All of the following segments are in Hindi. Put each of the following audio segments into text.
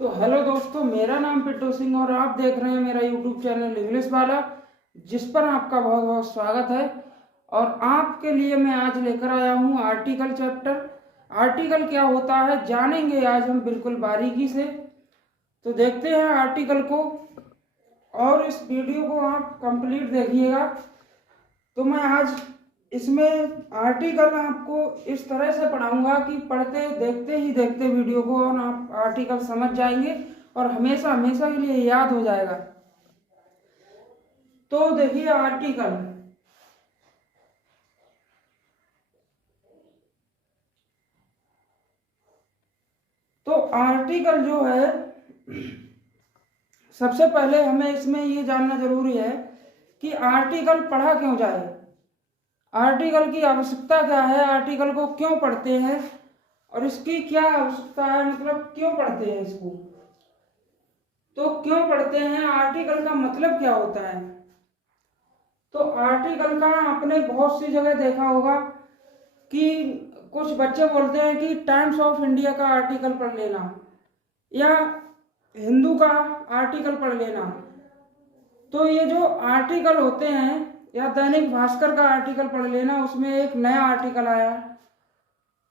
तो हेलो दोस्तों, मेरा नाम पिट्टू सिंह और आप देख रहे हैं मेरा यूट्यूब चैनल इंग्लिश वाला, जिस पर आपका बहुत बहुत स्वागत है। और आपके लिए मैं आज लेकर आया हूँ आर्टिकल चैप्टर। आर्टिकल क्या होता है जानेंगे आज हम बिल्कुल बारीकी से। तो देखते हैं आर्टिकल को, और इस वीडियो को आप कंप्लीट देखिएगा। तो मैं आज इसमें आर्टिकल आपको इस तरह से पढ़ाऊंगा कि पढ़ते देखते ही देखते वीडियो को और आप आर्टिकल समझ जाएंगे और हमेशा हमेशा के लिए याद हो जाएगा। तो देखिए आर्टिकल। तो आर्टिकल जो है, सबसे पहले हमें इसमें ये जानना जरूरी है कि आर्टिकल पढ़ा क्यों जाए, आर्टिकल की आवश्यकता क्या है, आर्टिकल को क्यों पढ़ते हैं और इसकी क्या आवश्यकता है, मतलब क्यों पढ़ते हैं इसको। तो क्यों पढ़ते हैं, आर्टिकल का मतलब क्या होता है। तो आर्टिकल का आपने बहुत सी जगह देखा होगा कि कुछ बच्चे बोलते हैं कि टाइम्स ऑफ इंडिया का आर्टिकल पढ़ लेना या हिंदू का आर्टिकल पढ़ लेना। तो ये जो आर्टिकल होते हैं, या दैनिक भास्कर का आर्टिकल पढ़ लेना, उसमें एक नया आर्टिकल आया।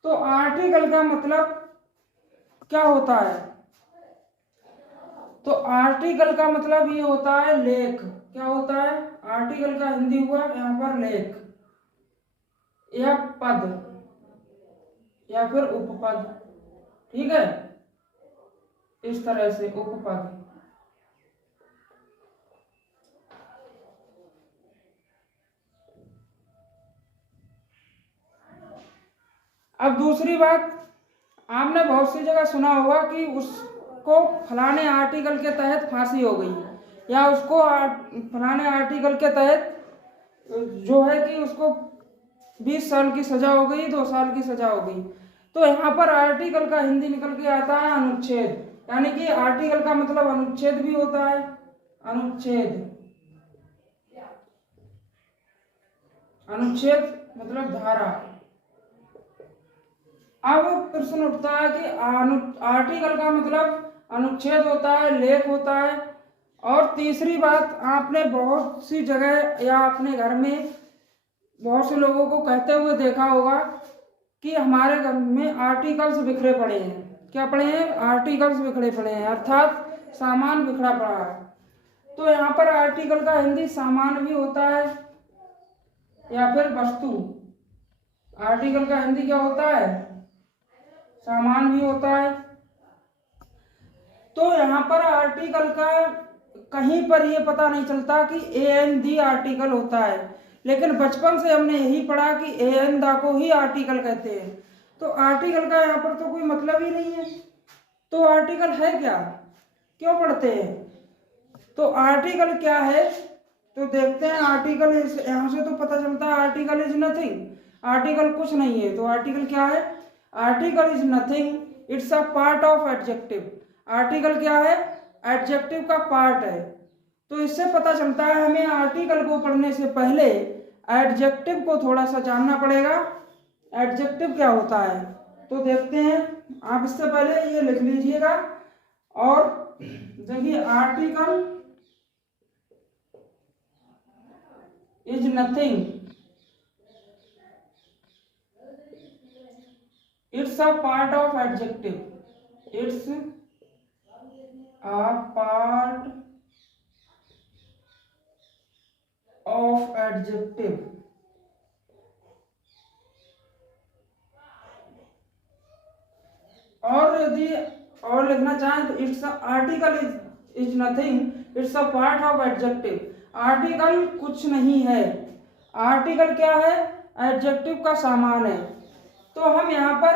तो आर्टिकल का मतलब क्या होता है। तो आर्टिकल का मतलब ये होता है लेख। क्या होता है, आर्टिकल का हिंदी हुआ यहाँ पर लेख या पद या फिर उपपद। ठीक है, इस तरह से उपपद। अब दूसरी बात, आपने बहुत सी जगह सुना होगा कि उसको फलाने आर्टिकल के तहत फांसी हो गई, या उसको फलाने आर्टिकल के तहत जो है कि उसको 20 साल की सजा हो गई, 2 साल की सजा हो गई। तो यहाँ पर आर्टिकल का हिंदी निकल के आता है अनुच्छेद, यानी कि आर्टिकल का मतलब अनुच्छेद भी होता है। अनुच्छेद, अनुच्छेद मतलब धारा। अब प्रश्न उठता है कि आर्टिकल का मतलब अनुच्छेद होता है, लेख होता है। और तीसरी बात, आपने बहुत सी जगह या अपने घर में बहुत से लोगों को कहते हुए देखा होगा कि हमारे घर में आर्टिकल्स बिखरे पड़े हैं। क्या पड़े हैं, आर्टिकल्स बिखरे पड़े हैं, अर्थात सामान बिखरा पड़ा है। तो यहाँ पर आर्टिकल का हिंदी सामान भी होता है या फिर वस्तु। आर्टिकल का हिंदी क्या होता है, सामान भी होता है। तो यहाँ पर आर्टिकल का कहीं पर ये पता नहीं चलता कि एन दी आर्टिकल होता है, लेकिन बचपन से हमने यही पढ़ा कि एन दा को ही आर्टिकल कहते हैं। तो आर्टिकल का यहाँ पर तो कोई मतलब ही नहीं है। तो आर्टिकल है क्या, क्यों पढ़ते हैं। तो आर्टिकल क्या है, तो देखते हैं। आर्टिकल यहाँ से तो पता चलता है आर्टिकल इज नथिंग, आर्टिकल कुछ नहीं है। तो आर्टिकल क्या है, article is nothing, it's a part of adjective. Article क्या है, एडजेक्टिव का पार्ट है। तो इससे पता चलता है हमें आर्टिकल को पढ़ने से पहले एडजेक्टिव को थोड़ा सा जानना पड़ेगा। एडजेक्टिव क्या होता है, तो देखते हैं। आप इससे पहले ये लिख लीजिएगा। और देखिए, article is nothing, it's a part of adjective, it's a part of adjective. और यदि और लिखना चाहें तो it's article is nothing, it's a part of adjective. Article कुछ नहीं है, आर्टिकल क्या है, एडजेक्टिव का सामान है। तो हम यहाँ पर,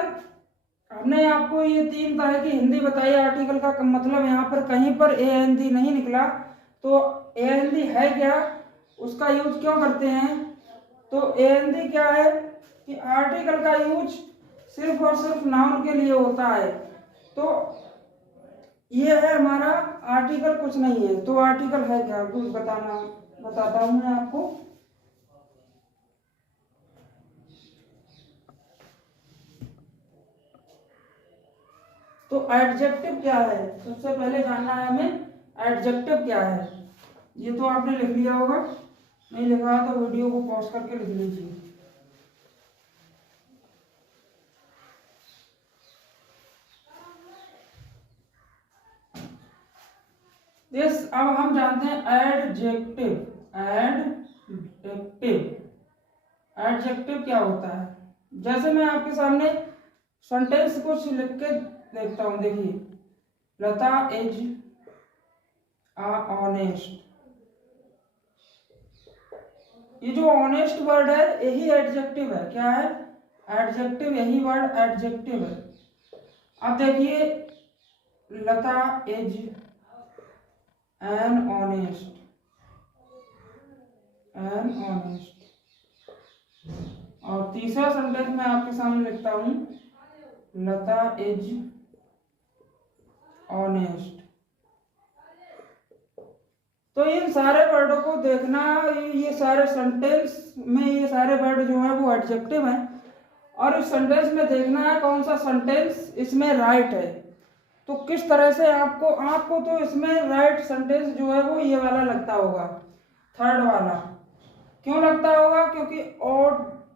हमने आपको ये 3 तरह की हिंदी बताई आर्टिकल का मतलब, यहाँ पर कहीं पर ए एन डी नहीं निकला। तो ए एन डी है क्या, उसका यूज क्यों करते हैं। तो ए एन डी क्या है कि आर्टिकल का यूज सिर्फ और सिर्फ नाउन के लिए होता है। तो ये है हमारा आर्टिकल कुछ नहीं है। तो आर्टिकल है क्या, कुछ बताता हूं मैं आपको। तो एडजेक्टिव क्या है, सबसे पहले जानना है हमें एडजेक्टिव क्या है। ये तो आपने लिख लिया होगा, नहीं लिखा तो वीडियो को पॉज करके लिख लीजिए। अब हम जानते हैं एडजेक्टिव। एडजेक्टिव क्या होता है। जैसे मैं आपके सामने सेंटेंस कुछ लिख के देखता हूं, देखिए, लता इज ऑनेस्ट। ये जो ऑनेस्ट वर्ड है यही एडजेक्टिव है। क्या है, एडजेक्टिव, यही वर्ड एडजेक्टिव है। अब देखिए, लता इज एन ऑनेस्ट, और तीसरा सेंटेंस मैं आपके सामने लिखता हूं, लता इज ऑनेस्ट। तो इन सारे वर्डों को देखना, ये सारे सेंटेंस में ये सारे वर्ड जो है वो एडजेक्टिव हैं, और इस सेंटेंस में देखना है कौन सा सेंटेंस इसमें राइट है। तो किस तरह से आपको तो इसमें राइट सेंटेंस जो है वो ये वाला लगता होगा, थर्ड वाला। क्यों लगता होगा, क्योंकि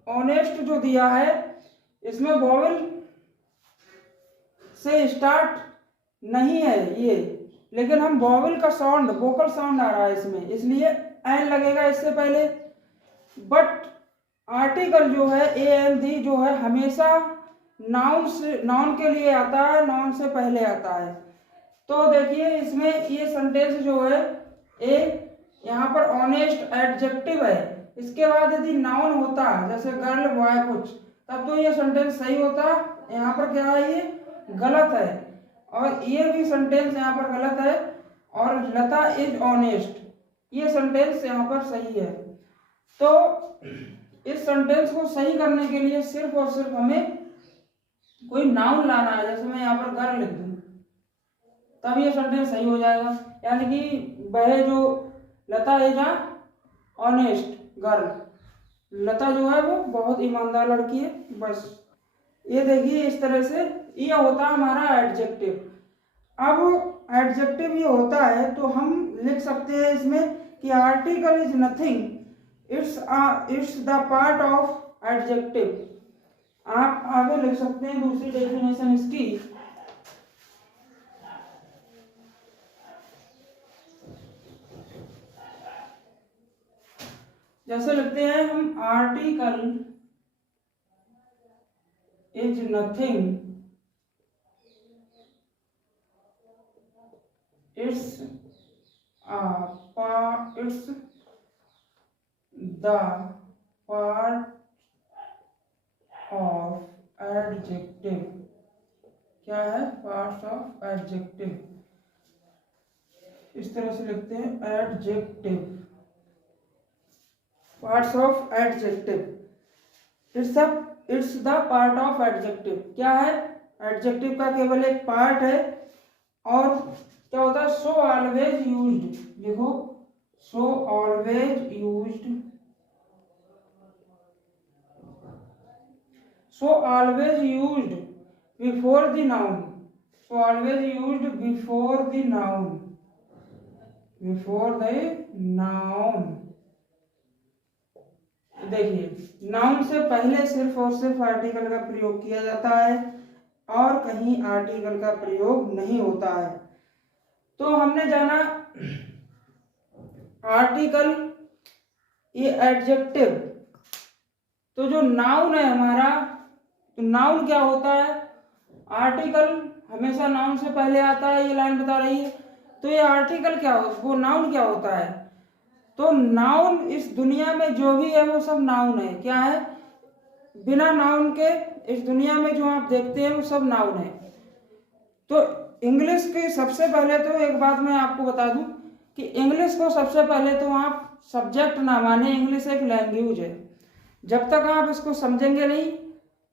ऑनेस्ट जो दिया है इसमें वॉवेल से स्टार्ट नहीं है ये, लेकिन हम वॉवेल का साउंड, वोकल साउंड आ रहा है इसमें, इसलिए एन लगेगा इससे पहले। बट आर्टिकल जो है ए एन दी जो है हमेशा नाउन के लिए आता है, नाउन से पहले आता है। तो देखिए इसमें ये सेंटेंस जो है यहाँ पर ऑनेस्ट एडजेक्टिव है, इसके बाद यदि नाउन होता जैसे गर्ल बॉय कुछ, तब तो ये सेंटेंस सही होता। यहाँ पर क्या है, ये गलत है, और ये भी सेंटेंस यहाँ पर गलत है, और लता इज ऑनेस्ट ये सेंटेंस यहाँ पर सही है। तो इस सेंटेंस को सही करने के लिए सिर्फ और सिर्फ हमें कोई नाउन लाना है। जैसे मैं यहाँ पर गर्ल लिख दूं, तब ये सेंटेंस सही हो जाएगा, यानी कि वह जो लता इज ऑनेस्ट गर्ल, लता जो है वो बहुत ईमानदार लड़की है। बस ये देखिए, इस तरह से ये होता है हमारा एडजेक्टिव। अब एडजेक्टिव ये होता है तो हम लिख सकते हैं इसमें कि article is nothing, it's the part of adjective. आप आगे लिख सकते हैं दूसरी डेफिनेशन इसकी, जैसे लिखते हैं हम, article is nothing, it's the part of adjective. क्या है, पार्ट्स ऑफ एडजेक्टिव, इस तरह से लिखते हैं adjective, parts of adjective. It's the part of adjective. क्या है, एडजेक्टिव का केवल एक पार्ट है। और क्या होता है, सो ऑलवेज यूज्ड, देखो, so always used, so always used before the noun, so always used before the noun, देखिए नाउन से पहले सिर्फ और सिर्फ आर्टिकल का प्रयोग किया जाता है, और कहीं आर्टिकल का प्रयोग नहीं होता है। तो हमने जाना आर्टिकल, ये एडजेक्टिव। तो जो नाउन है हमारा, तो नाउन क्या होता है, आर्टिकल हमेशा नाउन से पहले आता है, ये लाइन बता रही है। तो ये आर्टिकल क्या हो, वो नाउन क्या होता है, तो नाउन इस दुनिया में जो भी है वो सब नाउन है। क्या है, बिना नाउन के इस दुनिया में जो आप देखते हैं वो सब नाउन है। तो इंग्लिश की सबसे पहले, तो एक बात मैं आपको बता दूं कि इंग्लिश को सबसे पहले तो आप सब्जेक्ट ना माने, इंग्लिश एक लैंग्वेज है। जब तक आप इसको समझेंगे नहीं,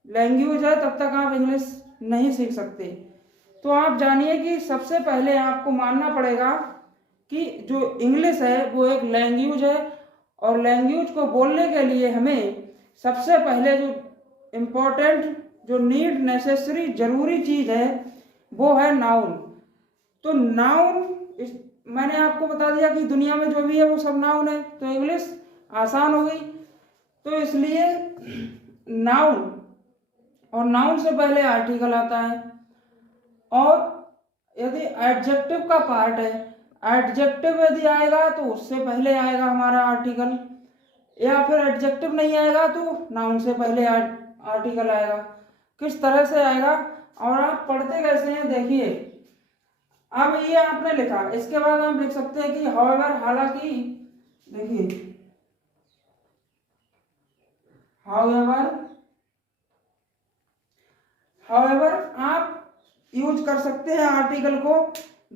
लैंग्वेज है, तब तक आप इंग्लिश नहीं सीख सकते। तो आप जानिए कि सबसे पहले आपको मानना पड़ेगा कि जो इंग्लिश है वो एक लैंग्वेज है, और लैंग्वेज को बोलने के लिए हमें सबसे पहले जो इम्पोर्टेंट, जो नीड, नेसेसरी, जरूरी चीज़ है वो है नाउन। तो नाउन मैंने आपको बता दिया कि दुनिया में जो भी है वो सब नाउन है, तो इंग्लिश आसान हो गई। तो इसलिए नाउन, और नाउन से पहले आर्टिकल आता है। और यदि एडजेक्टिव का पार्ट है, एडजेक्टिव यदि आएगा तो उससे पहले आएगा हमारा आर्टिकल, या फिर एडजेक्टिव नहीं आएगा तो नाउन से पहले आर्टिकल आएगा। किस तरह से आएगा और आप पढ़ते कैसे हैं देखिए। अब ये आपने लिखा, इसके बाद आप लिख सकते हैं कि हाउएवर, हालांकि। देखिए हाउएवर, हाउएवर आप यूज कर सकते हैं आर्टिकल को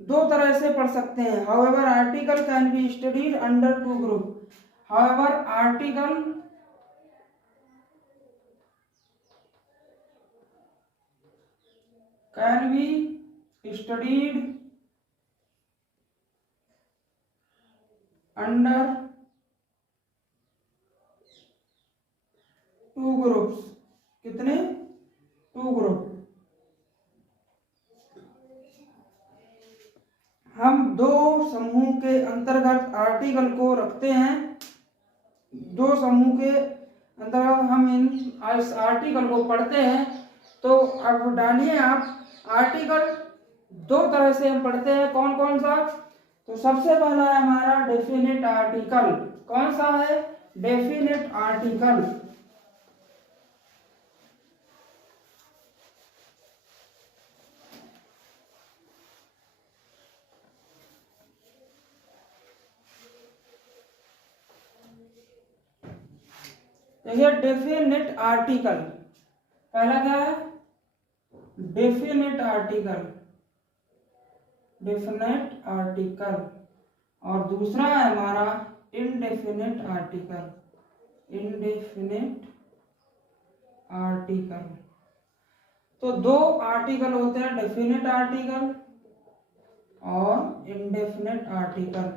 दो तरह से पढ़ सकते हैं। However article can be studied under two group. However article can be studied under two groups. कितने? Two group. हम दो समूह के अंतर्गत आर्टिकल को रखते हैं। दो समूह के अंतर्गत हम इस आर्टिकल को पढ़ते हैं। तो अब डालिए आप, आर्टिकल दो तरह से हम पढ़ते हैं। कौन कौन सा? तो सबसे पहला है हमारा डेफिनेट आर्टिकल। कौन सा है? Definite article. देखिए डेफिनेट आर्टिकल, पहला क्या है? Definite article, definite article. और दूसरा है हमारा इनडेफिनेट आर्टिकल, इनडेफिनेट आर्टिकल। तो दो आर्टिकल होते हैं, डेफिनेट आर्टिकल और इनडेफिनेट आर्टिकल।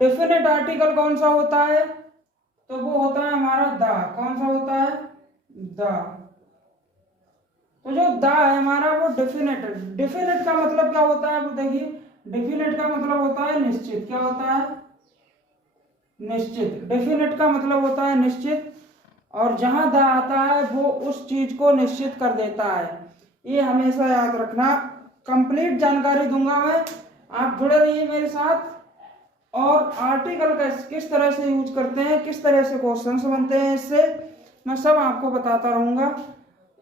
डेफिनेट आर्टिकल कौन सा होता है? तो वो होता है हमारा द। कौन सा होता है? द। तो जो द है हमारा वो डेफिनेट। डेफिनेट का मतलब क्या होता है? वो देखिए, डेफिनेट का मतलब होता है निश्चित। क्या होता है? निश्चित। डेफिनेट का मतलब होता है निश्चित, और जहां द आता है वो उस चीज को निश्चित कर देता है। ये हमेशा याद रखना। कंप्लीट जानकारी दूंगा मैं, आप जुड़े रहिए मेरे साथ। और आर्टिकल का किस तरह से यूज करते हैं, किस तरह से क्वेश्चंस बनते हैं, इससे मैं सब आपको बताता रहूंगा।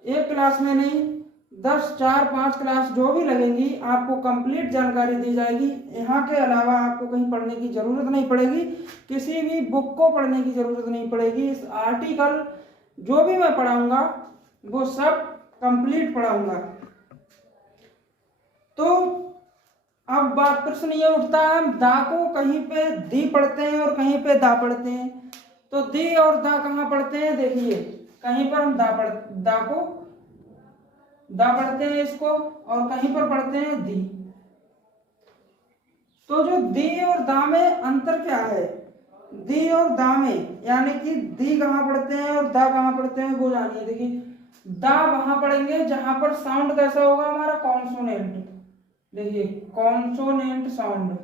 एक क्लास में नहीं, 10, 4, 5 क्लास जो भी लगेंगी, आपको कंप्लीट जानकारी दी जाएगी। यहाँ के अलावा आपको कहीं पढ़ने की जरूरत नहीं पड़ेगी, किसी भी बुक को पढ़ने की जरूरत नहीं पड़ेगी। इस आर्टिकल जो भी मैं पढ़ाऊंगा वो सब कंप्लीट पढ़ाऊंगा। तो अब बात प्रश्न ये उठता है, हम दा को कहीं पे दी पढ़ते हैं और कहीं पे दा पढ़ते हैं। तो दी और दा कहाँ पढ़ते हैं? देखिए, कहीं पर हम दा को दा पढ़ते हैं इसको, और कहीं पर पढ़ते हैं दी। तो जो दी और दा में अंतर क्या है? दी और दा में, यानी कि दी कहाँ पढ़ते हैं और दा कहाँ पढ़ते हैं वो जानिए। देखिए, दा वहां पढ़ेंगे जहां पर साउंड कैसा होगा हमारा? कॉन्सोनेंट। देखिए, consonant sound,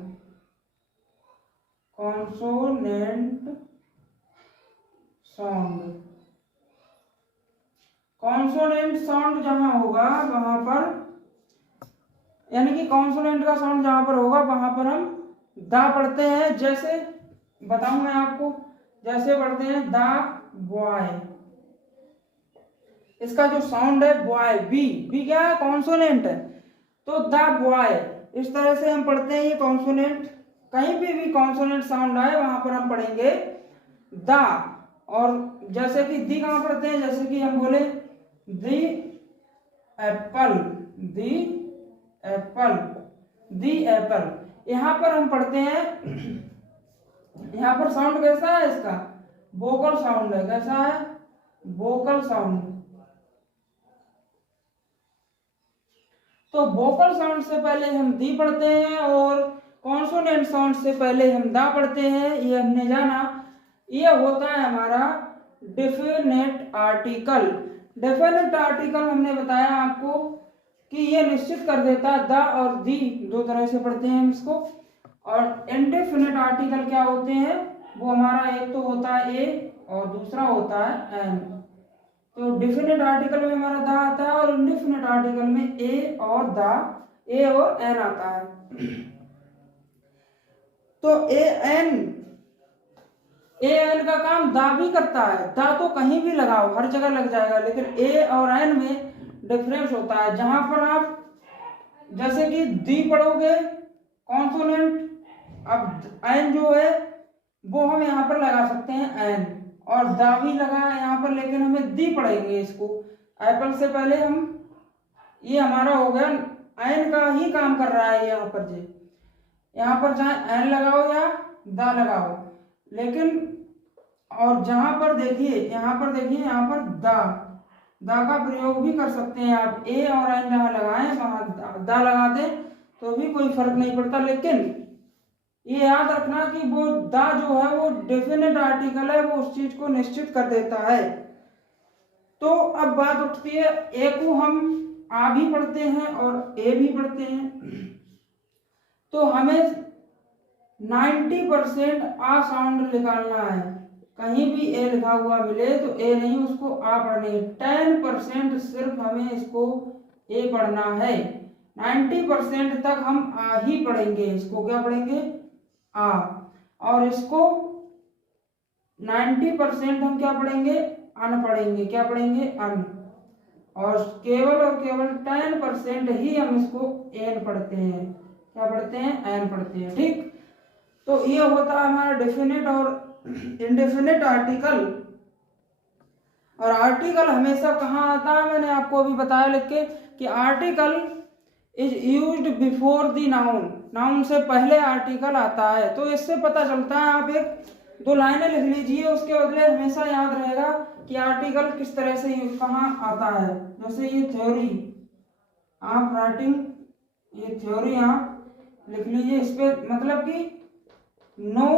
consonant sound. Consonant sound जहां होगा वहां पर, यानी कि कॉन्सोनेंट का साउंड जहां पर होगा वहां पर हम दा पढ़ते हैं। जैसे बताऊं मैं आपको, जैसे पढ़ते हैं दा बॉय, इसका जो साउंड है बॉय, बी, बी क्या है? कॉन्सोनेंट है। तो दा बॉय, इस तरह से हम पढ़ते हैं ये कॉन्सोनेंट। कहीं भी कॉन्सोनेंट साउंड आए वहां पर हम पढ़ेंगे दा। और जैसे कि दी कहां पढ़ते हैं? जैसे कि हम बोले दी एप्पल, दी एप्पल, दी एप्पल, यहां पर हम पढ़ते हैं। यहां पर साउंड कैसा है इसका? वोकल साउंड है। कैसा है? Vocal sound. तो वोकल साउंड से पहले हम दी पढ़ते हैं और कॉन्सोनेंट साउंड से पहले हम दा पढ़ते हैं, ये हमने जाना। ये होता है हमारा डेफिनेट आर्टिकल। डेफिनेट आर्टिकल हमने बताया आपको कि ये निश्चित कर देता है द और दी, दो तरह से पढ़ते हैं हम इसको। और इंडेफिनिट आर्टिकल क्या होते हैं, वो हमारा एक तो होता है ए और दूसरा होता है एन। तो डिफिनिट आर्टिकल में हमारा द आता है और इंडेफिनिट आर्टिकल में ए और द, ए और एन आता है। तो ए एन का काम दा भी करता है, दा तो कहीं भी लगाओ हर जगह लग जाएगा, लेकिन ए और एन में डिफरेंस होता है। जहां पर आप जैसे कि दी पढ़ोगे कॉन्सोनेंट, अब एन जो है वो हम यहाँ पर लगा सकते हैं एन, और दा भी लगा यहाँ पर, लेकिन हमें दी पढ़ेंगे इसको। एप्पल से पहले हम, ये हमारा हो गया एन का ही काम कर रहा है यहाँ पर, जी यहाँ पर चाहे एन लगाओ या दा लगाओ, लेकिन और जहां पर देखिए यहाँ पर दा का प्रयोग भी कर सकते हैं आप। ए और एन जहां लगाएं वहां दा लगा दें तो भी कोई फर्क नहीं पड़ता, लेकिन ये याद रखना कि वो दा जो है वो डेफिनेट आर्टिकल है, वो उस चीज को निश्चित कर देता है। तो अब बात उठती है, ए को हम आ भी पढ़ते हैं और ए भी पढ़ते हैं, तो हमें 90% आ साउंड निकालना है। कहीं भी ए लिखा हुआ मिले तो ए नहीं, उसको आ पढ़ने है। 10% सिर्फ हमें इसको ए पढ़ना है, 90% तक हम आ ही पढ़ेंगे। इसको क्या पढ़ेंगे, आ, और इसको 90% हम क्या पढ़ेंगे, अन पढ़ेंगे। क्या पढ़ेंगे, अन। और केवल 10% ही हम इसको एन पढ़ते हैं। क्या पढ़ते हैं, एन पढ़ते हैं। ठीक, तो ये होता है हमारा डेफिनेट और इंडेफिनिट आर्टिकल। और आर्टिकल हमेशा कहाँ आता है, मैंने आपको अभी बताया लिख के कि article is used before the noun, noun से पहले आर्टिकल आता है। तो इससे पता चलता है, आप एक दो लाइनें लिख लीजिए, उसके बदले हमेशा याद रहेगा कि आर्टिकल किस तरह से कहाँ आता है। जैसे ये थ्योरी आप राइटिंग, ये थ्योरी आप लिख लीजिए, इस पे मतलब कि नो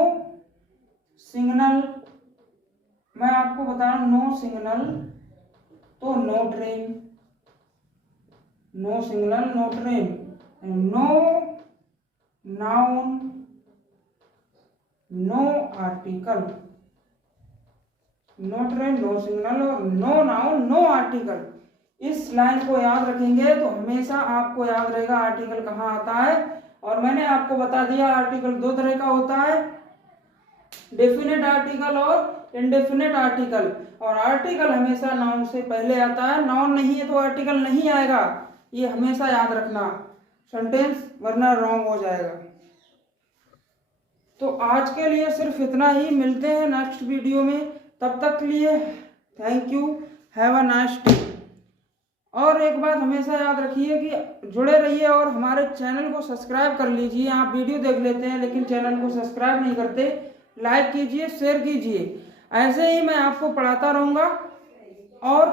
सिग्नल, मैं आपको बता रहा हूं नो सिग्नल तो no train, no signal no train, no noun no article, no train no signal और नो नाउन नो आर्टिकल। इस लाइन को याद रखेंगे तो हमेशा आपको याद रहेगा आर्टिकल कहाँ आता है। और मैंने आपको बता दिया आर्टिकल दो तरह का होता है, डेफिनेट आर्टिकल और इंडेफिनेट आर्टिकल। और आर्टिकल हमेशा नाउन से पहले आता है, नाउन नहीं है तो आर्टिकल नहीं आएगा, ये हमेशा याद रखना सेंटेंस, वरना रॉन्ग हो जाएगा। तो आज के लिए सिर्फ इतना ही, मिलते हैं नेक्स्ट वीडियो में, तब तक के लिए thank you, have a nice day. और एक बात हमेशा याद रखिए कि जुड़े रहिए और हमारे चैनल को सब्सक्राइब कर लीजिए। आप वीडियो देख लेते हैं लेकिन चैनल को सब्सक्राइब नहीं करते, लाइक कीजिए, शेयर कीजिए। ऐसे ही मैं आपको पढ़ाता रहूँगा। और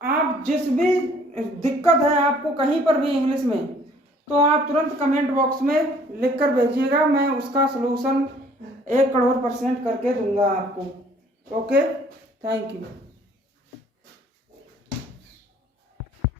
आप जिस भी दिक्कत है आपको कहीं पर भी इंग्लिश में, तो आप तुरंत कमेंट बॉक्स में लिख कर भेजिएगा, मैं उसका सलूशन 1 करोड़ % करके दूंगा आपको। Okay, thank you.